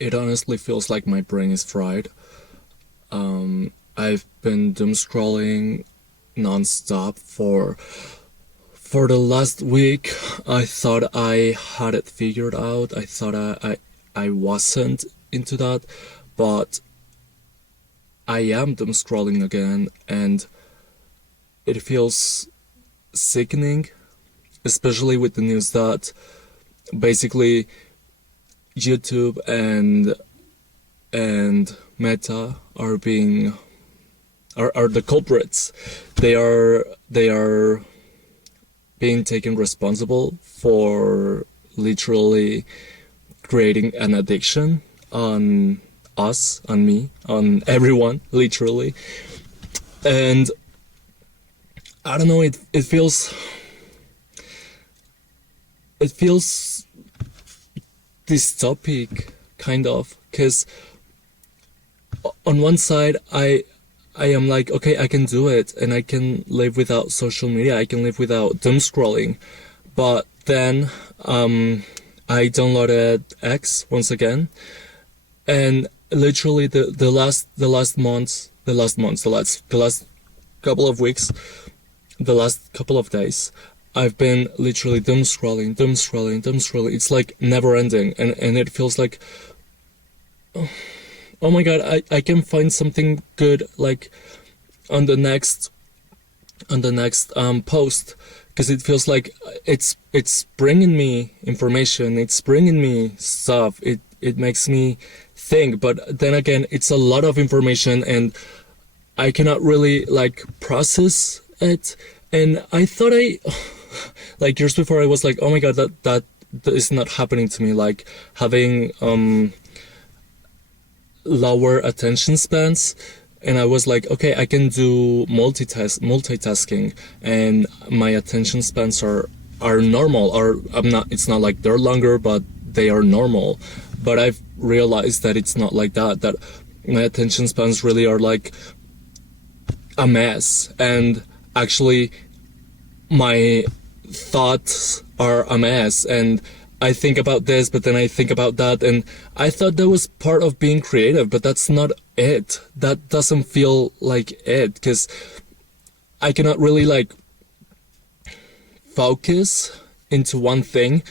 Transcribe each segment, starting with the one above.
it honestly feels like my brain is fried. I've been doom scrolling nonstop for the last week. I thought I had it figured out. I thought I wasn't into that, but I am doom scrolling again, and it feels sickening, especially with the news that basically YouTube and Meta are the culprits. They are being taken responsible for literally creating an addiction on us, on me, on everyone, literally. And I don't know, it feels dystopic, kind of, because on one side I am like, okay, I can do it and I can live without social media, I can live without doom scrolling. But then I downloaded X once again, and literally the last couple of weeks, the last couple of days, I've been literally doom scrolling, doom scrolling, doom scrolling. It's like never ending, and it feels like, oh my god, I can find something good like on the next post, because it feels like it's bringing me information, it's bringing me stuff, it makes me think. But then again, it's a lot of information and I cannot really like process it. And I thought like years before I was like, oh my god, that is not happening to me, like having lower attention spans. And I was like, okay, I can do multitasking, and my attention spans are normal, or it's not like they're longer, but they are normal. But I've realized that it's not like that, that my attention spans really are like a mess, and actually my thoughts are a mess, and I think about this, but then I think about that, and I thought that was part of being creative, but that's not it. That doesn't feel like it, because I cannot really like focus into one thing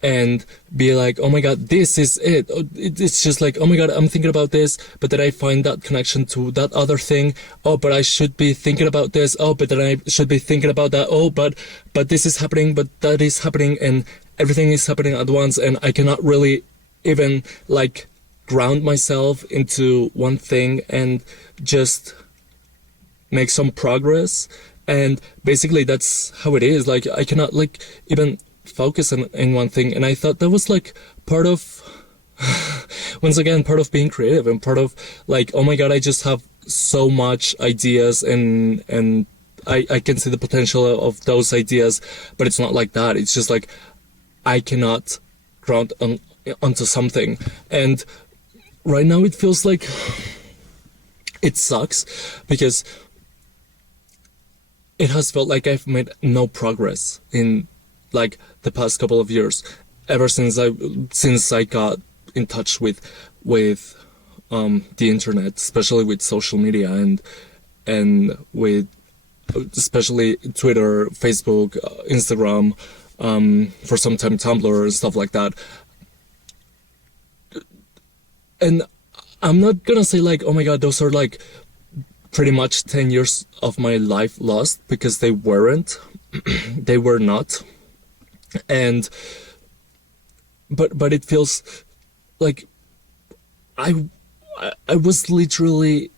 and be like, oh my god, this is it. It's just like, oh my god, I'm thinking about this, but then I find that connection to that other thing. Oh, but I should be thinking about this. Oh, but then I should be thinking about that. Oh, but this is happening, but that is happening, and everything is happening at once, and I cannot really even like ground myself into one thing and just make some progress. And basically that's how it is. Like I cannot like even focus in one thing, and I thought that was like part of once again part of being creative, and part of like, oh my god, I just have so much ideas, and I can see the potential of those ideas. But it's not like that. It's just like I cannot ground onto something. And right now it feels like it sucks, because it has felt like I've made no progress in like the past couple of years, ever since I got in touch with the internet, especially with social media, and with especially Twitter, Facebook, Instagram, for some time Tumblr and stuff like that. And I'm not gonna say like, oh my god, those are like pretty much 10 years of my life lost, because they weren't. They were not. And but it feels like I was literally,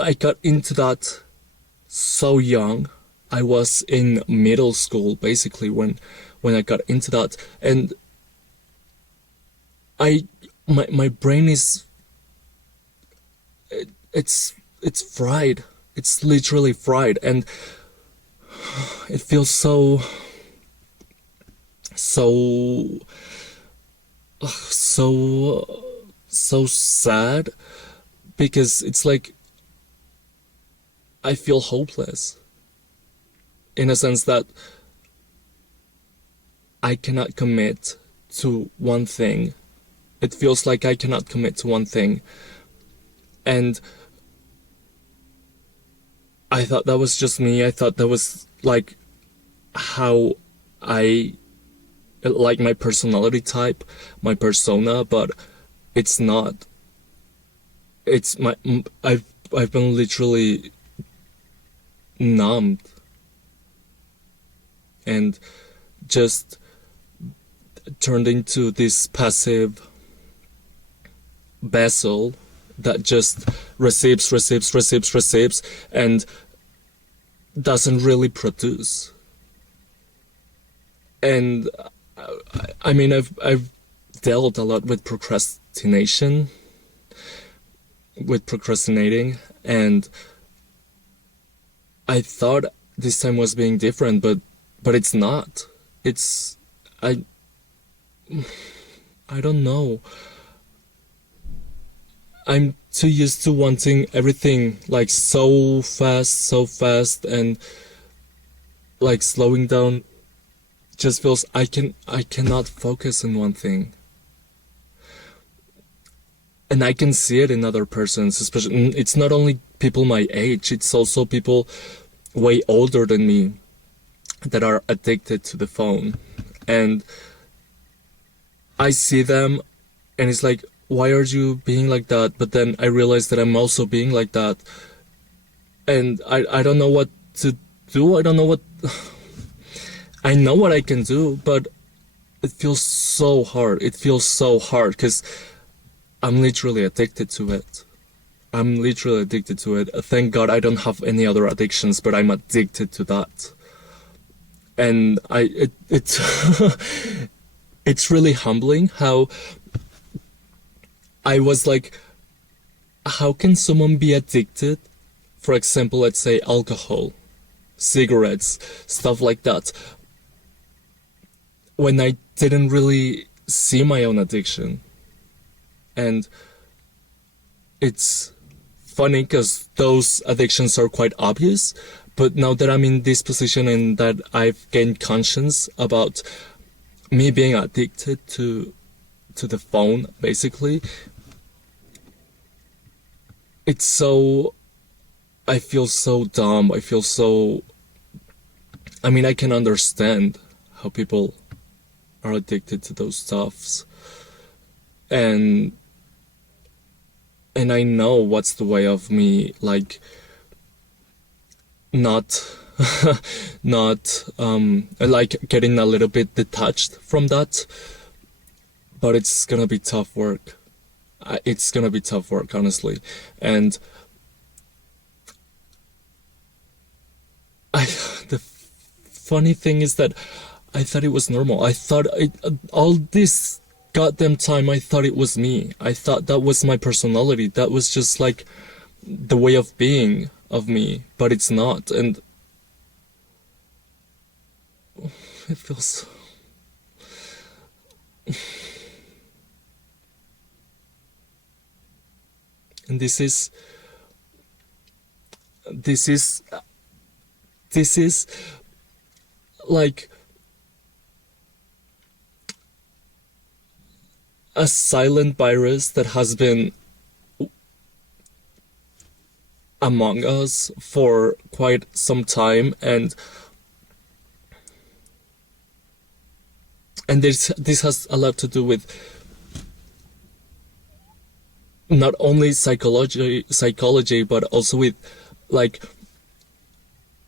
I got into that so young. I was in middle school basically when I got into that, and my brain is, it's fried. It's literally fried, and it feels so so so sad, because it's like I feel hopeless, in a sense that I cannot commit to one thing It feels like I cannot commit to one thing. And I thought that was just me. I thought that was like how I like my personality type, my persona, but it's not. It's my I've been literally numbed and just turned into this passive vessel that just receives, and doesn't really produce. And I mean, I've dealt a lot with procrastinating, and I thought this time was being different, but it's not. It's I don't know. I'm too used to wanting everything like so fast, and like slowing down just feels I cannot focus on one thing. And I can see it in other persons, especially it's not only people my age, it's also people way older than me that are addicted to the phone. And I see them and it's like, why are you being like that? But then I realize that I'm also being like that. And I don't know what to do. I don't know what... I know what I can do, but it feels so hard. It feels so hard because I'm literally addicted to it. I'm literally addicted to it. Thank God I don't have any other addictions, but I'm addicted to that. And it's it's really humbling how I was like, how can someone be addicted? For example, let's say alcohol, cigarettes, stuff like that, when I didn't really see my own addiction. And it's funny because those addictions are quite obvious, but now that I'm in this position and that I've gained conscience about me being addicted to the phone, basically, it's so... I feel so dumb. I feel so... I mean, I can understand how people are addicted to those stuffs. And I know what's the way of me, like, not like getting a little bit detached from that. But it's gonna be tough work. It's gonna be tough work, honestly. And the funny thing is that I thought it was normal. I thought all this goddamn time I thought it was me. I thought that was my personality. That was just like the way of being of me, but it's not. And it feels... And this is like a silent virus that has been among us for quite some time, and this has a lot to do with not only psychology, but also with like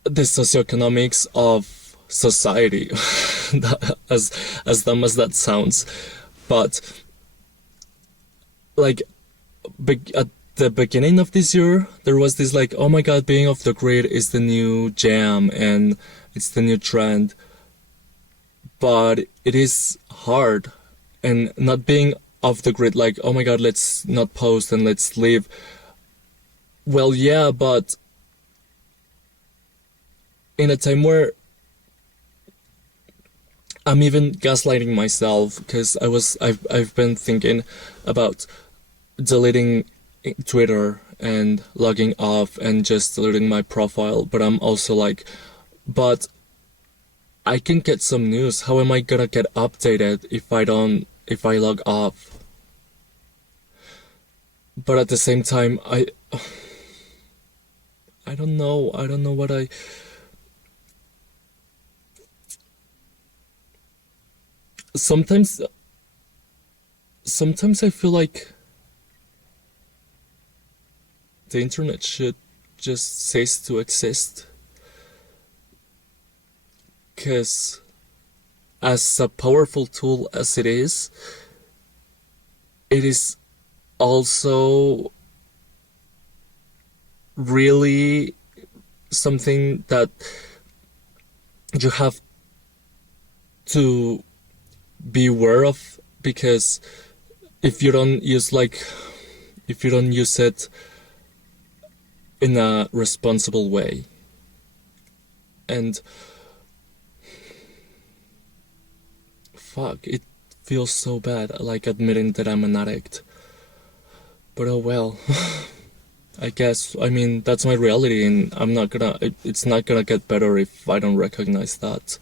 the socioeconomics of society, as dumb as that sounds. But like at the beginning of this year, there was this like, oh my God, being off the grid is the new jam and it's the new trend. But it is hard, and not being off the grid, like, oh my God, let's not post and let's leave. Well, yeah, but in a time where I'm even gaslighting myself, because I've been thinking about deleting Twitter and logging off and just deleting my profile, but I'm also like, but I can get some news. How am I gonna get updated if I log off? but at the same time, I don't know. I don't know what I. Sometimes, sometimes I feel like the internet should just cease to exist. Because, as a powerful tool as it is also really something that you have to be aware of, because if you don't use like if you don't use it in a responsible way, and fuck, it feels so bad like admitting that I'm an addict, but oh well. I guess, I mean, that's my reality, and it's not gonna get better if I don't recognize that.